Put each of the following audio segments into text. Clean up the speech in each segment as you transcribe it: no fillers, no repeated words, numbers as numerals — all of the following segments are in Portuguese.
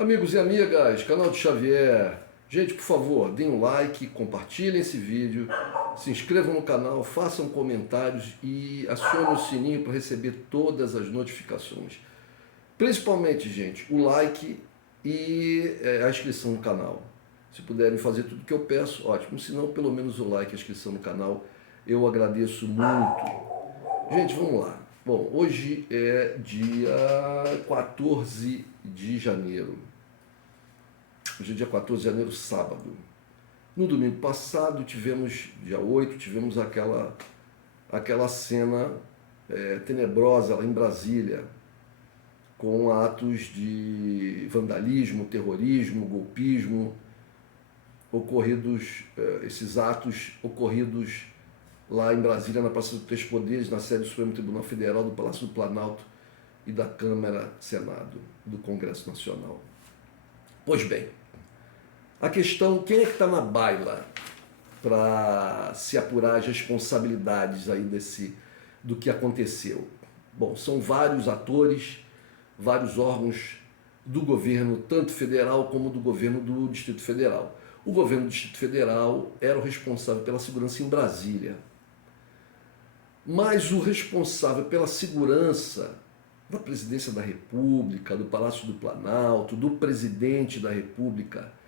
Amigos e amigas, canal de Xavier. Gente, por favor, deem um like, compartilhem esse vídeo, se inscrevam no canal, façam comentários e acionem o sininho para receber todas as notificações. Principalmente, gente, o like e a inscrição no canal. Se puderem fazer tudo o que eu peço, ótimo. Se não, pelo menos o like e a inscrição no canal, eu agradeço muito. Gente, vamos lá. Bom, hoje é dia 14 de janeiro. Hoje é dia 14 de janeiro, sábado. No domingo passado, dia 8, tivemos aquela cena tenebrosa lá em Brasília, com atos de vandalismo, terrorismo, golpismo, esses atos ocorridos lá em Brasília, na Praça dos Três Poderes, na sede do Supremo Tribunal Federal, do Palácio do Planalto e da Câmara Senado, do Congresso Nacional. Pois bem, a questão, quem é que está na baila para se apurar as responsabilidades aí do que aconteceu? Bom, são vários atores, vários órgãos do governo, tanto federal como do governo do Distrito Federal. O governo do Distrito Federal era o responsável pela segurança em Brasília, mas o responsável pela segurança da Presidência da República, do Palácio do Planalto, do Presidente da República,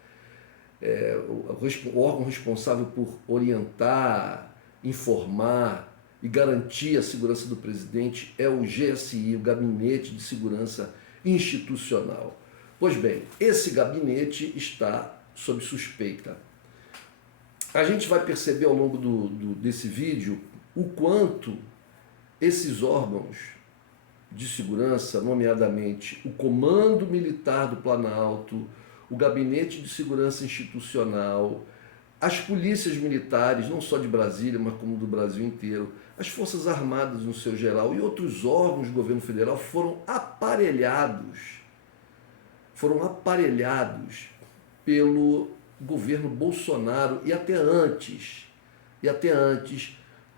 o órgão responsável por orientar, informar e garantir a segurança do presidente é o GSI, o Gabinete de Segurança Institucional. Pois bem, esse gabinete está sob suspeita. A gente vai perceber ao longo desse vídeo o quanto esses órgãos de segurança, nomeadamente o Comando Militar do Planalto, o Gabinete de Segurança Institucional, as polícias militares, não só de Brasília, mas como do Brasil inteiro, as Forças Armadas no seu geral e outros órgãos do governo federal foram aparelhados pelo governo Bolsonaro e até antes,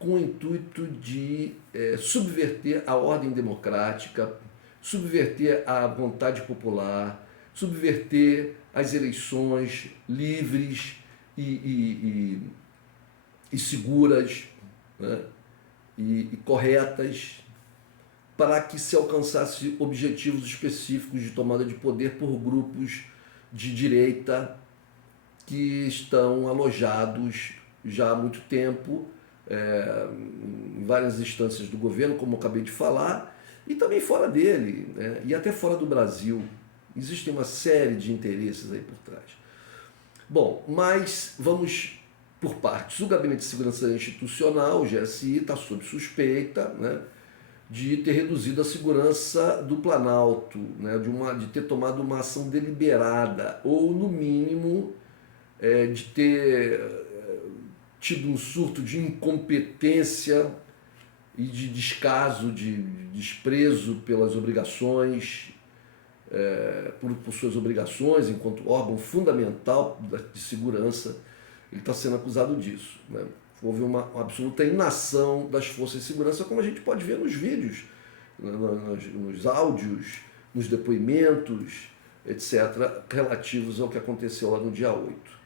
com o intuito de subverter a ordem democrática, subverter a vontade popular, subverter as eleições livres e seguras, né, e corretas, para que se alcançasse objetivos específicos de tomada de poder por grupos de direita que estão alojados já há muito tempo em várias instâncias do governo, como eu acabei de falar, e também fora dele, né, e até fora do Brasil. Existem uma série de interesses aí por trás. Bom, mas vamos por partes. O Gabinete de Segurança Institucional, o GSI, está sob suspeita, né, de ter reduzido a segurança do Planalto, né, de ter tomado uma ação deliberada, ou no mínimo de ter tido um surto de incompetência e de descaso, de desprezo pelas obrigações, por suas obrigações enquanto órgão fundamental de segurança. Ele está sendo acusado disso, né? Houve uma absoluta inação das forças de segurança, como a gente pode ver nos vídeos, nos áudios, nos depoimentos, etc., relativos ao que aconteceu lá no dia 8.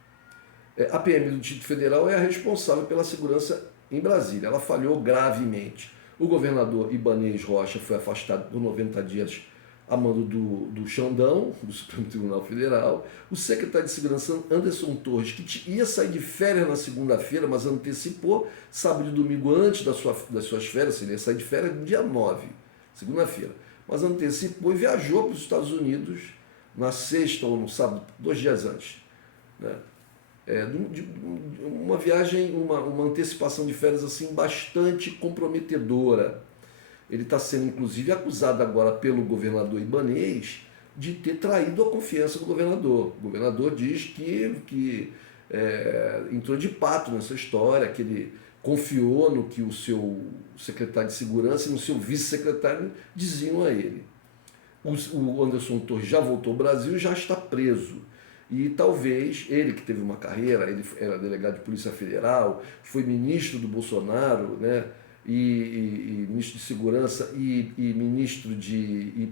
A PM do Distrito Federal é a responsável pela segurança em Brasília. Ela falhou gravemente. O governador Ibanez Rocha foi afastado por 90 dias a mando do Xandão, do Supremo Tribunal Federal. O secretário de Segurança, Anderson Torres, que ia sair de férias na segunda-feira, mas antecipou, sábado e domingo antes das suas férias, ele ia sair de férias no dia 9, segunda-feira, mas antecipou e viajou para os Estados Unidos na sexta ou no sábado, 2 dias antes, né? Uma viagem, uma antecipação de férias assim bastante comprometedora. Ele está sendo, inclusive, acusado agora pelo governador Ibanez de ter traído a confiança do governador. O governador diz que entrou de pato nessa história, que ele confiou no que o seu secretário de segurança e no seu vice-secretário diziam a ele. O Anderson Torres já voltou ao Brasil e já está preso. E talvez ele, que teve uma carreira, ele era delegado de Polícia Federal, foi ministro do Bolsonaro, né? e ministro de Segurança e ministro e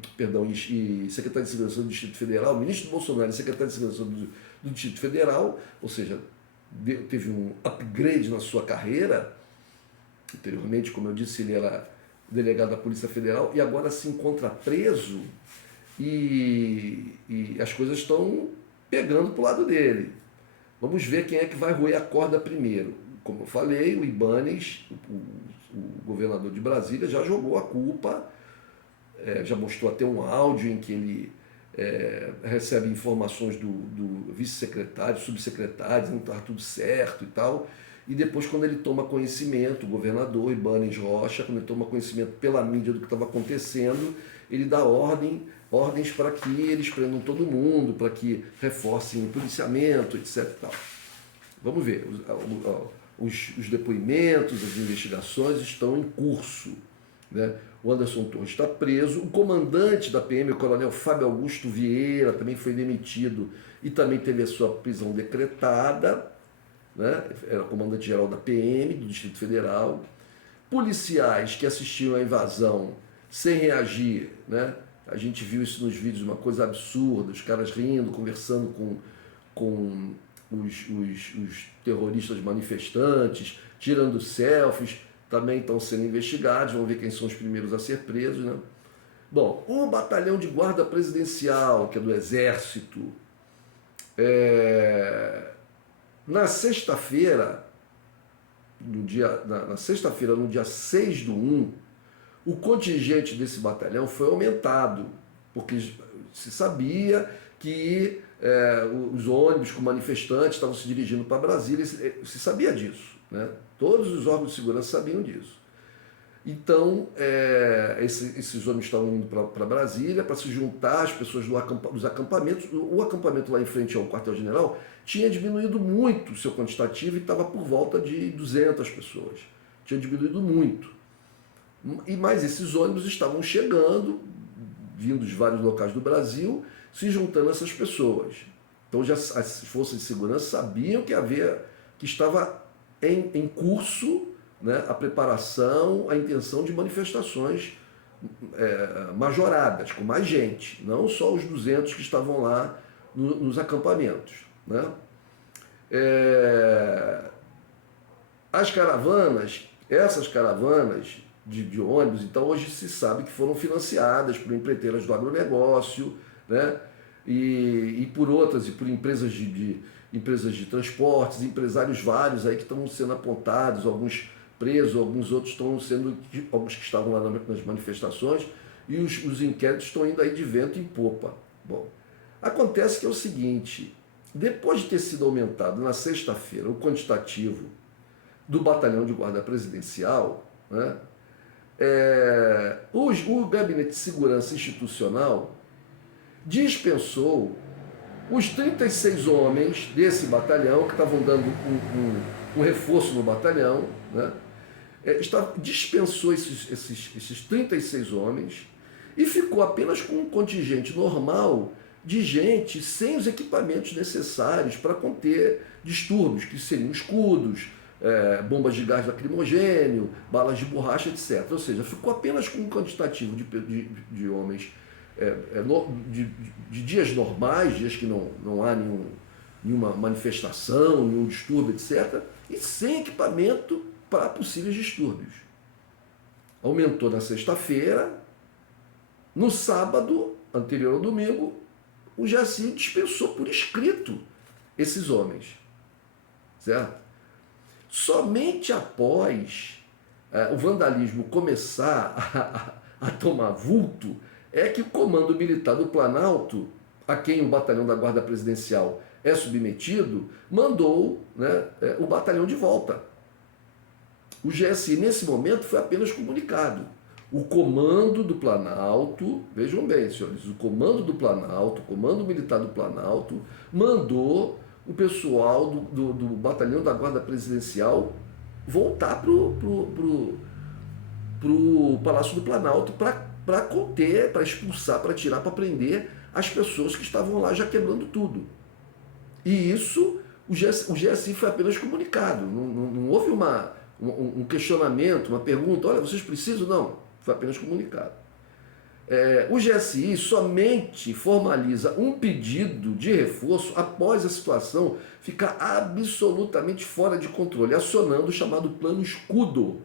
secretário de Segurança do Distrito Federal, ministro Bolsonaro e secretário de Segurança do Distrito Federal, ou seja, teve um upgrade na sua carreira. Anteriormente, como eu disse, ele era delegado da Polícia Federal e agora se encontra preso e as coisas estão pegando para o lado dele. Vamos ver quem é que vai roer a corda primeiro. Como eu falei, o Ibanez, o governador de Brasília, já jogou a culpa, já mostrou até um áudio em que ele recebe informações do vice-secretário, subsecretário, dizendo que estava tudo certo e tal. E depois, quando ele toma conhecimento, o governador Ibanez Rocha, quando ele toma conhecimento pela mídia do que estava acontecendo, ele dá ordens para que eles prendam todo mundo, para que reforcem o policiamento, etc. E tal. Vamos ver, os depoimentos, as investigações estão em curso, né? O Anderson Torres está preso, o comandante da PM, o coronel Fábio Augusto Vieira, também foi demitido e também teve a sua prisão decretada, né? Era comandante-geral da PM, do Distrito Federal. Policiais que assistiam à invasão sem reagir, né? A gente viu isso nos vídeos, uma coisa absurda, os caras rindo, conversando com os terroristas manifestantes, tirando selfies, também estão sendo investigados, vamos ver quem são os primeiros a ser presos, né? Bom, o batalhão de guarda presidencial, que é do Exército, na sexta-feira, no dia 6/1, o contingente desse batalhão foi aumentado, porque se sabia que os ônibus com manifestantes estavam se dirigindo para Brasília, se sabia disso, né? Todos os órgãos de segurança sabiam disso. Então, esses ônibus estavam indo para Brasília para se juntar às pessoas dos acampamentos. O acampamento lá em frente ao quartel-general tinha diminuído muito o seu quantitativo e estava por volta de 200 pessoas. Tinha diminuído muito. Mas esses ônibus estavam chegando, vindo de vários locais do Brasil, se juntando a essas pessoas. Então já as forças de segurança sabiam que estava em curso, né, a preparação, a intenção de manifestações majoradas, com mais gente, não só os 200 que estavam lá nos acampamentos, né? As caravanas, essas caravanas de ônibus, então hoje se sabe que foram financiadas por empreiteiras do agronegócio, né? E por outras, e por empresas de transportes, empresários vários aí que estão sendo apontados, alguns presos, alguns outros estão sendo, alguns que estavam lá nas manifestações, e os inquéritos estão indo aí de vento em popa. Bom, acontece que é o seguinte, depois de ter sido aumentado na sexta-feira o quantitativo do batalhão de guarda presidencial, né, o Gabinete de Segurança Institucional dispensou os 36 homens desse batalhão, que estavam dando um reforço no batalhão, né? Dispensou esses 36 homens e ficou apenas com um contingente normal de gente sem os equipamentos necessários para conter distúrbios, que seriam escudos, bombas de gás lacrimogênio, balas de borracha, etc. Ou seja, ficou apenas com um quantitativo de homens de dias normais, dias que não há nenhuma manifestação, nenhum distúrbio, etc., e sem equipamento para possíveis distúrbios. Aumentou na sexta-feira, no sábado, anterior ao domingo, o GSI dispensou por escrito esses homens, certo? Somente após o vandalismo começar a tomar vulto, é que o Comando Militar do Planalto, a quem o Batalhão da Guarda Presidencial é submetido, mandou, né, o batalhão de volta. O GSI, nesse momento, foi apenas comunicado. O Comando do Planalto, vejam bem, senhores, o Comando do Planalto, o Comando Militar do Planalto, mandou o pessoal do Batalhão da Guarda Presidencial voltar para o Palácio do Planalto para conter, para expulsar, para tirar, para prender as pessoas que estavam lá já quebrando tudo. E isso, o GSI foi apenas comunicado, não houve uma um questionamento, uma pergunta, olha, vocês precisam? Não, foi apenas comunicado. O GSI somente formaliza um pedido de reforço após a situação ficar absolutamente fora de controle, acionando o chamado Plano Escudo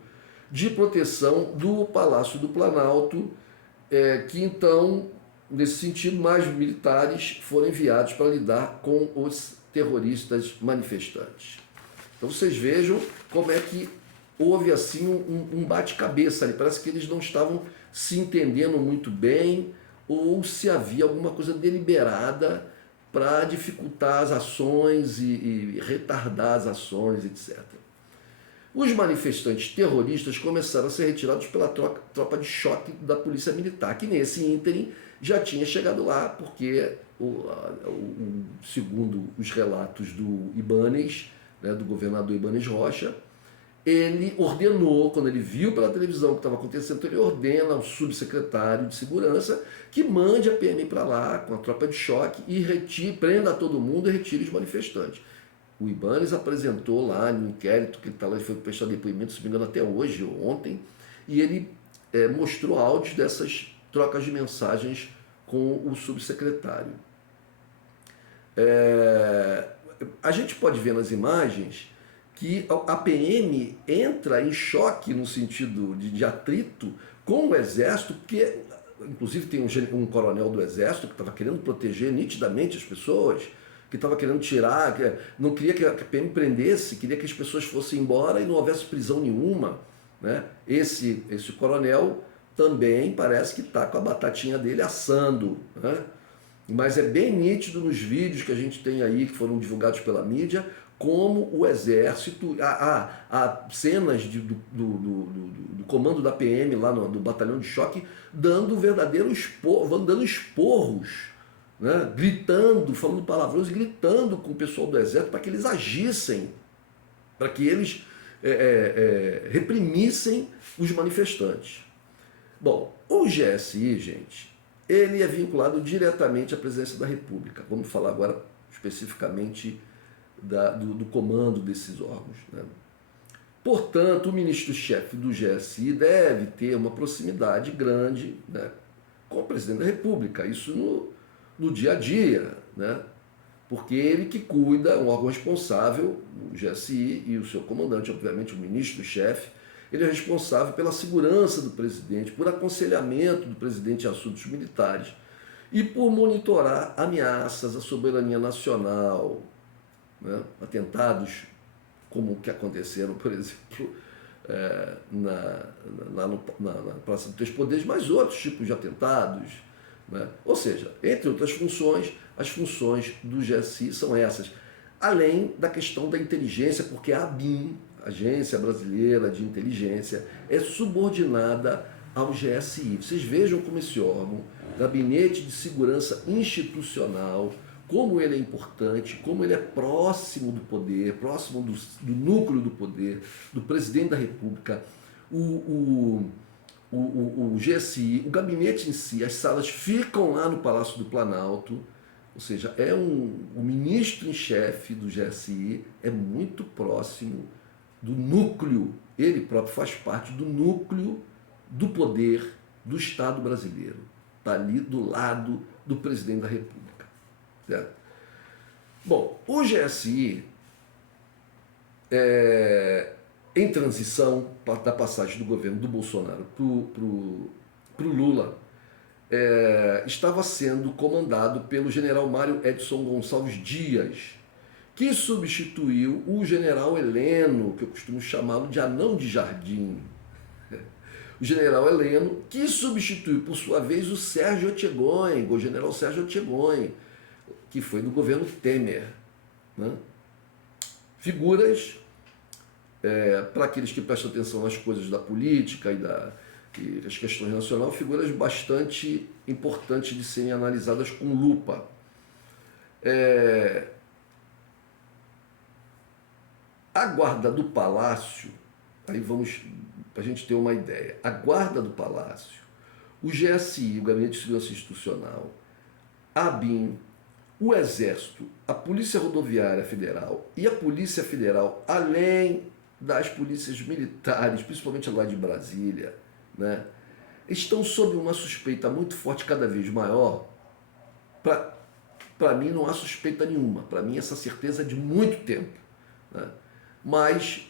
de proteção do Palácio do Planalto, que então, nesse sentido, mais militares foram enviados para lidar com os terroristas manifestantes. Então vocês vejam como é que houve assim um bate-cabeça ali, parece que eles não estavam se entendendo muito bem, ou se havia alguma coisa deliberada para dificultar as ações e retardar as ações, etc. Os manifestantes terroristas começaram a ser retirados pela tropa de choque da Polícia Militar, que nesse ínterim já tinha chegado lá, porque, segundo os relatos do Ibanez, né, do governador Ibanez Rocha, ele ordenou, quando ele viu pela televisão o que estava acontecendo, ele ordena ao subsecretário de segurança que mande a PM para lá com a tropa de choque e prenda todo mundo e retire os manifestantes. O Ibanez apresentou lá no inquérito, que ele está lá, ele foi prestar depoimento, se não me engano, até hoje ou ontem, e ele mostrou áudios dessas trocas de mensagens com o subsecretário. A gente pode ver nas imagens que a PM entra em choque no sentido de atrito com o Exército, porque inclusive tem um coronel do Exército que estava querendo proteger nitidamente as pessoas, que estava querendo tirar, não queria que a PM prendesse, queria que as pessoas fossem embora e não houvesse prisão nenhuma, né? Esse coronel também parece que está com a batatinha dele assando, né? Mas é bem nítido nos vídeos que a gente tem aí, que foram divulgados pela mídia, como o Exército, há cenas do comando da PM lá do batalhão de choque, dando dando esporros, né? Gritando, falando palavrões, gritando com o pessoal do Exército para que eles agissem, para que eles reprimissem os manifestantes. Bom, o GSI, gente, ele é vinculado diretamente à presidência da República. Vamos falar agora especificamente do comando desses órgãos, né? Portanto, o ministro-chefe do GSI deve ter uma proximidade grande, né, com o presidente da República, isso no dia a dia, né? Porque ele que cuida, um órgão responsável, o GSI e o seu comandante, obviamente o ministro-chefe, ele é responsável pela segurança do presidente, por aconselhamento do presidente em assuntos militares e por monitorar ameaças à soberania nacional, né? Atentados como o que aconteceram, por exemplo, lá na Praça dos Três Poderes, mas outros tipos de atentados, né? Ou seja, entre outras funções, as funções do GSI são essas, além da questão da inteligência, porque a ABIN, Agência Brasileira de Inteligência, é subordinada ao GSI. Vocês vejam como esse órgão, Gabinete de Segurança Institucional, como ele é importante, como ele é próximo do poder, próximo do núcleo do poder, do presidente da República, o GSI, o gabinete em si, as salas ficam lá no Palácio do Planalto, ou seja, o ministro em chefe do GSI é muito próximo do núcleo, ele próprio faz parte do núcleo do poder do Estado brasileiro, está ali do lado do presidente da República. Certo? Bom, o GSI, em transição da passagem do governo do Bolsonaro para o Lula, estava sendo comandado pelo general Mário Edson Gonçalves Dias, que substituiu o general Heleno, que eu costumo chamá-lo de anão de jardim. O general Heleno, que substituiu, por sua vez, o Sérgio Etchegóin, o general Sérgio Etchegóin, que foi do governo Temer, né? Figuras, para aqueles que prestam atenção nas coisas da política e as questões nacionais, figuras bastante importantes de serem analisadas com lupa. A guarda do Palácio, aí vamos, para a gente ter uma ideia, a guarda do Palácio, o GSI, o Gabinete de Segurança Institucional, a ABIN, o Exército, a Polícia Rodoviária Federal e a Polícia Federal, além das polícias militares, principalmente lá de Brasília, né, estão sob uma suspeita muito forte, cada vez maior. Para mim não há suspeita nenhuma, para mim essa certeza é de muito tempo, né? Mas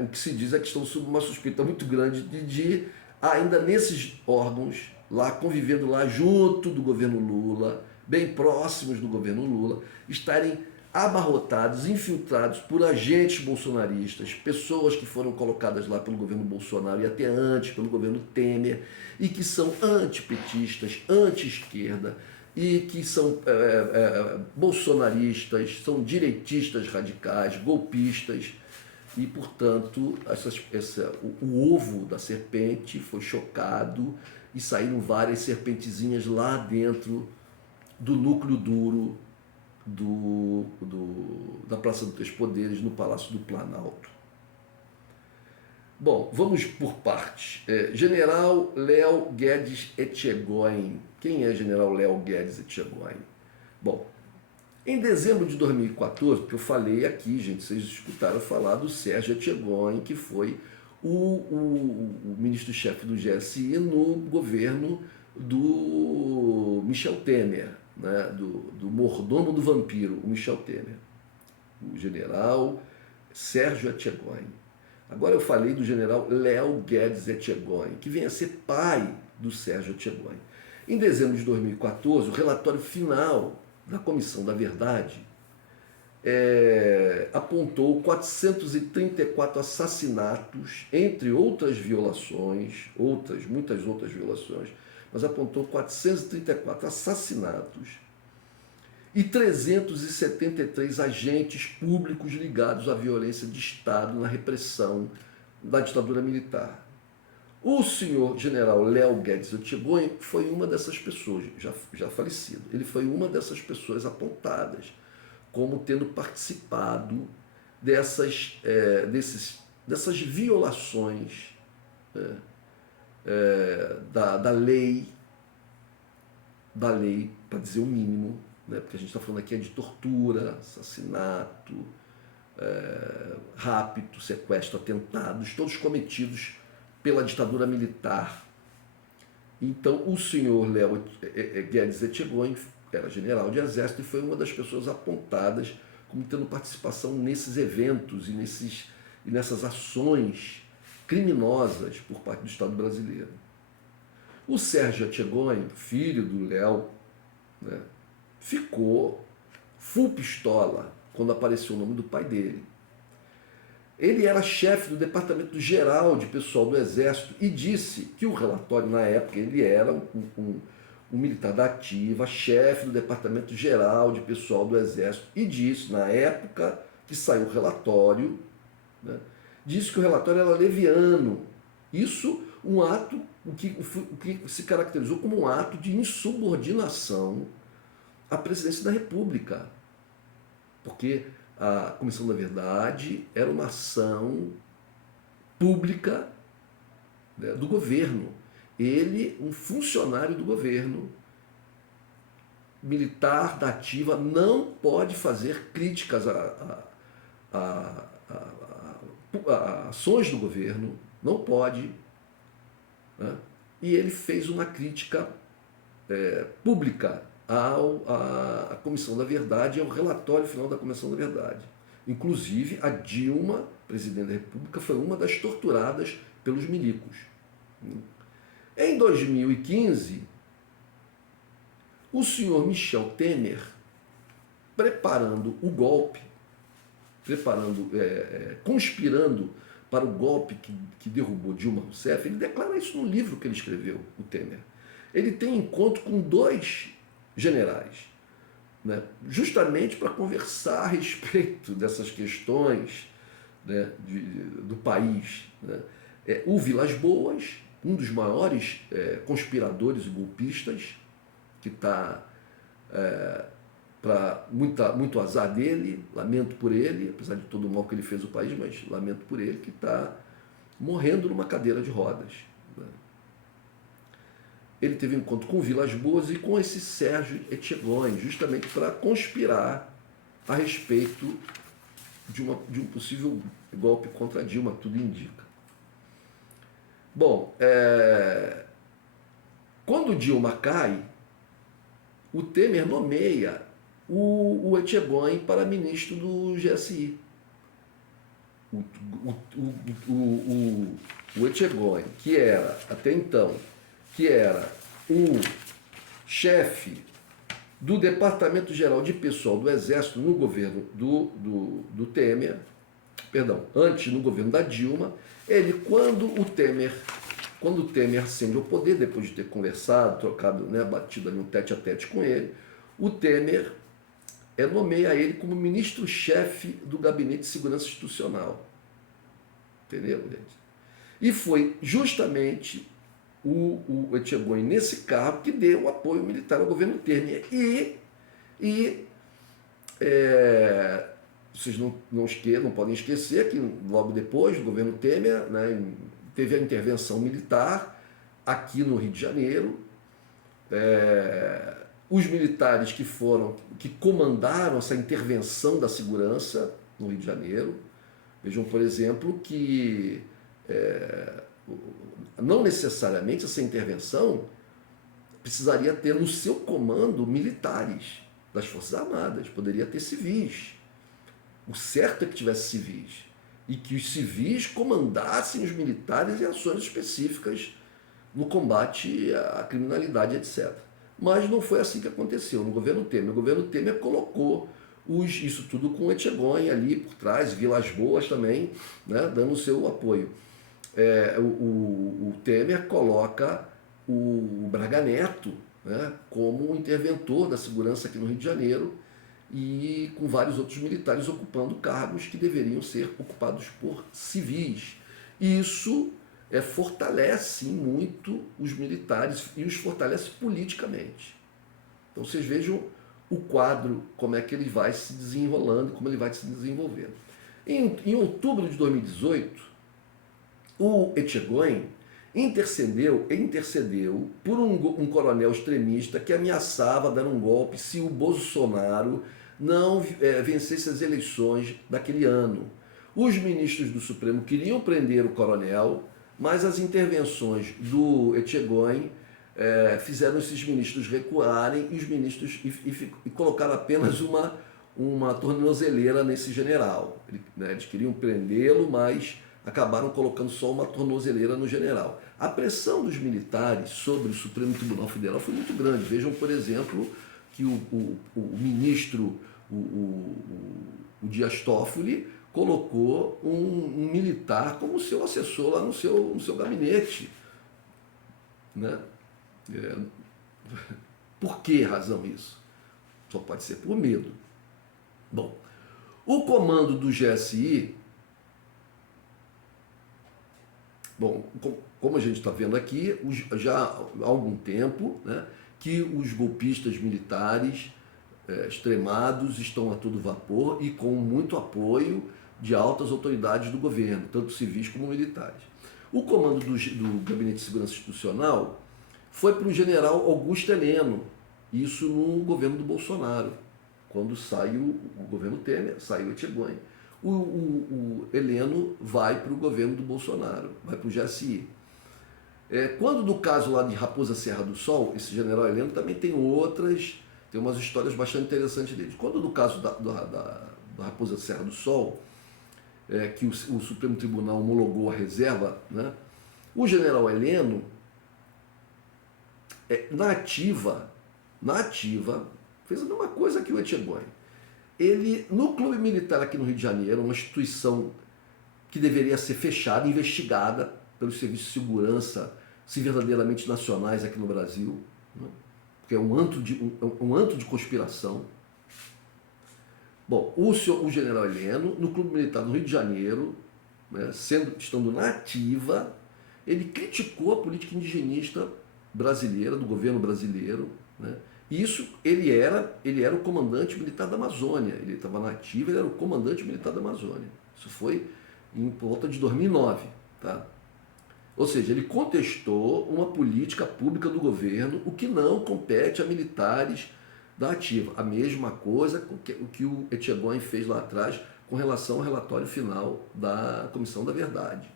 o que se diz é que estão sob uma suspeita muito grande de ainda nesses órgãos, lá convivendo lá junto do governo Lula, bem próximos do governo Lula, estarem abarrotados, infiltrados por agentes bolsonaristas, pessoas que foram colocadas lá pelo governo Bolsonaro e até antes pelo governo Temer, e que são antipetistas, anti-esquerda, e que são bolsonaristas, são direitistas radicais, golpistas, e, portanto, o ovo da serpente foi chocado e saíram várias serpentezinhas lá dentro do núcleo duro da Praça dos Três Poderes, no Palácio do Planalto. Bom, vamos por partes. General Léo Guedes Etchegóin. Quem é General Léo Guedes Etchegóin? Bom, em dezembro de 2014, que eu falei aqui, gente, vocês escutaram falar do Sérgio Etchegóin, que foi o ministro-chefe do GSI no governo do Michel Temer, né, do mordomo do vampiro, o Michel Temer, o general Sérgio Etchegóin. Agora eu falei do general Léo Guedes Etchegóin, que vem a ser pai do Sérgio Etchegóin. Em dezembro de 2014, o relatório final da Comissão da Verdade apontou 434 assassinatos, entre outras violações, muitas outras violações, mas apontou 434 assassinatos e 373 agentes públicos ligados à violência de Estado na repressão da ditadura militar. O senhor general Léo Guedes Etchegóin foi uma dessas pessoas, já falecido. Ele foi uma dessas pessoas apontadas como tendo participado dessas violações da lei, para dizer o mínimo, né? Porque a gente está falando aqui de tortura, assassinato, rapto, sequestro, atentados, todos cometidos pela ditadura militar. Então, o senhor Léo Guedes Etchegóin era general de exército e foi uma das pessoas apontadas como tendo participação nesses eventos e nessas ações criminosas por parte do Estado brasileiro. O Sérgio Etchegóin, filho do Léo, né, ficou full pistola quando apareceu o nome do pai dele. Ele era chefe do Departamento Geral de Pessoal do Exército e disse que o relatório, na época, ele era um militar da ativa, chefe do Departamento Geral de Pessoal do Exército, e disse, na época que saiu o relatório, né, disse que o relatório era leviano. Isso, um ato, o que se caracterizou como um ato de insubordinação à presidência da República. Porque a Comissão da Verdade era uma ação pública, né, do governo. Ele, um funcionário do governo, militar da ativa, não pode fazer críticas a ações do governo, não pode, né? E ele fez uma crítica pública à Comissão da Verdade, ao relatório final da Comissão da Verdade. Inclusive, a Dilma, presidente da República, foi uma das torturadas pelos milicos. Em 2015, o senhor Michel Temer, preparando o golpe, conspirando para o golpe que derrubou Dilma Rousseff, ele declara isso no livro que ele escreveu, o Temer. Ele tem encontro com 2 generais, né, justamente para conversar a respeito dessas questões, né, do país. Né. O Vilas Boas, um dos maiores conspiradores e golpistas, que está para muito azar dele, lamento por ele, apesar de todo o mal que ele fez ao país, mas lamento por ele, que está morrendo numa cadeira de rodas. Né. Ele teve um encontro com o Vilas Boas e com esse Sérgio Etchegóin, justamente para conspirar a respeito de um possível golpe contra Dilma, tudo indica. Bom, quando Dilma cai, o Temer nomeia o Etchegóin para ministro do GSI. O Etchegóin, que era, até então, que era o chefe do Departamento Geral de Pessoal do Exército no governo do Temer, perdão, antes no governo da Dilma, ele, quando o Temer ascende ao poder, depois de ter conversado, trocado, né, batido ali um tete-a-tete com ele, o Temer nomeia ele como ministro-chefe do Gabinete de Segurança Institucional. Entendeu, gente? E foi justamente o Etchegóin nesse cargo que deu apoio militar ao governo Temer. Vocês não podem esquecer que logo depois do governo Temer, né, teve a intervenção militar aqui no Rio de Janeiro. Os militares que comandaram essa intervenção da segurança no Rio de Janeiro, vejam, por exemplo, que não necessariamente essa intervenção precisaria ter no seu comando militares das Forças Armadas, poderia ter civis. O certo é que tivesse civis e que os civis comandassem os militares em ações específicas no combate à criminalidade, etc. Mas não foi assim que aconteceu no governo Temer. O governo Temer colocou isso tudo com o Etchegóin ali por trás, Vilas Boas também, né, dando o seu apoio. O Temer coloca o Braga Neto, né, como interventor da segurança aqui no Rio de Janeiro e com vários outros militares ocupando cargos que deveriam ser ocupados por civis. Isso fortalece muito os militares e os fortalece politicamente. Então vocês vejam o quadro, como é que ele vai se desenrolando, como ele vai se desenvolvendo. Em outubro de 2018, o Etchegóin intercedeu por um coronel extremista que ameaçava dar um golpe se o Bolsonaro não vencesse as eleições daquele ano. Os ministros do Supremo queriam prender o coronel, mas as intervenções do Etchegóin fizeram esses ministros recuarem e os ministros e colocaram apenas uma tornozeleira nesse general. Eles queriam prendê-lo, mas acabaram colocando só uma tornozeleira no general. A pressão dos militares sobre o Supremo Tribunal Federal foi muito grande. Vejam, por exemplo, que o ministro, o Dias Toffoli, colocou um militar como seu assessor lá no seu gabinete. Né? Por que razão isso? Só pode ser por medo. Bom, o comando do GSI, como a gente está vendo aqui, já há algum tempo, né, que os golpistas militares extremados estão a todo vapor e com muito apoio de altas autoridades do governo, tanto civis como militares. O comando do Gabinete de Segurança Institucional foi para o general Augusto Heleno, isso no governo do Bolsonaro. Quando saiu o governo Temer, saiu o Etchegóin. O Heleno vai para o governo do Bolsonaro, vai para o GSI. Quando no caso lá de Raposa Serra do Sol, esse general Heleno também tem umas histórias bastante interessantes dele. Quando no caso da Raposa Serra do Sol, que o Supremo Tribunal homologou a reserva, né, o general Heleno, na ativa, fez a mesma coisa que o Etchegóin. Ele, no Clube Militar aqui no Rio de Janeiro, uma instituição que deveria ser fechada, investigada pelos serviços de segurança, se verdadeiramente nacionais aqui no Brasil, né? Porque é um antro de conspiração. Bom, o general Heleno, no Clube Militar no Rio de Janeiro, né, estando na ativa, ele criticou a política indigenista brasileira, do governo brasileiro, né? E isso, ele era o comandante militar da Amazônia, ele estava na ativa, ele era o comandante militar da Amazônia. Isso foi em volta de 2009, tá? Ou seja, ele contestou uma política pública do governo, o que não compete a militares da ativa. A mesma coisa que o Etchegóin fez lá atrás com relação ao relatório final da Comissão da Verdade.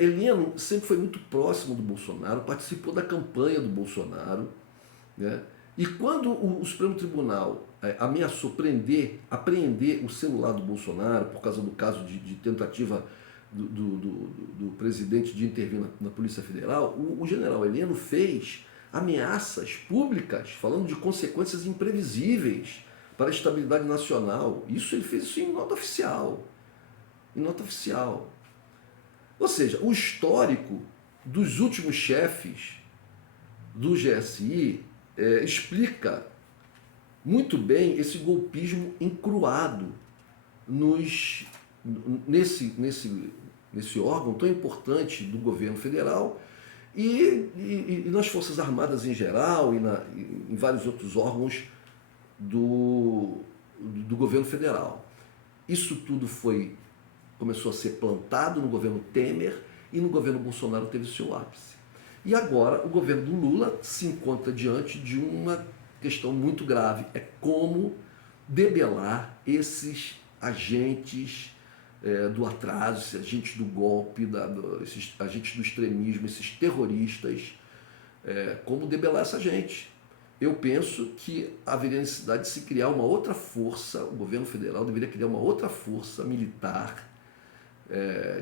Heleno sempre foi muito próximo do Bolsonaro, participou da campanha do Bolsonaro, né? E quando o Supremo Tribunal ameaçou apreender o celular do Bolsonaro por causa do caso de tentativa do presidente de intervir na Polícia Federal, o general Heleno fez ameaças públicas falando de consequências imprevisíveis para a estabilidade nacional. Ele fez isso em nota oficial. Em nota oficial. Ou seja, o histórico dos últimos chefes do GSI explica muito bem esse golpismo encruado nesse órgão tão importante do governo federal e nas Forças Armadas em geral e em vários outros órgãos do governo federal. Isso tudo começou a ser plantado no governo Temer e no governo Bolsonaro teve seu ápice. E agora o governo do Lula se encontra diante de uma questão muito grave, é como debelar esses agentes do atraso, esses agentes do golpe, esses agentes do extremismo, esses terroristas, como debelar essa gente. Eu penso que haveria necessidade de se criar uma outra força, o governo federal deveria criar uma outra força militar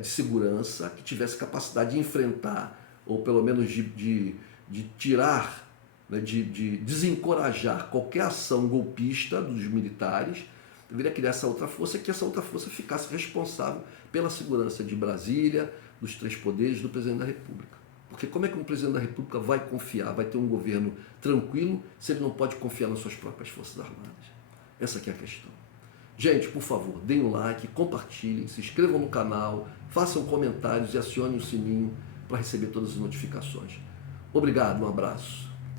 de segurança que tivesse capacidade de enfrentar, ou pelo menos de tirar, né, de desencorajar qualquer ação golpista dos militares. Deveria criar essa outra força, que essa outra força ficasse responsável pela segurança de Brasília, dos três poderes, do presidente da República. Porque como é que um presidente da República vai confiar, vai ter um governo tranquilo, se ele não pode confiar nas suas próprias Forças Armadas? Essa aqui é a questão. Gente, por favor, deem um like, compartilhem, se inscrevam no canal, façam comentários e acionem o sininho para receber todas as notificações. Obrigado, um abraço.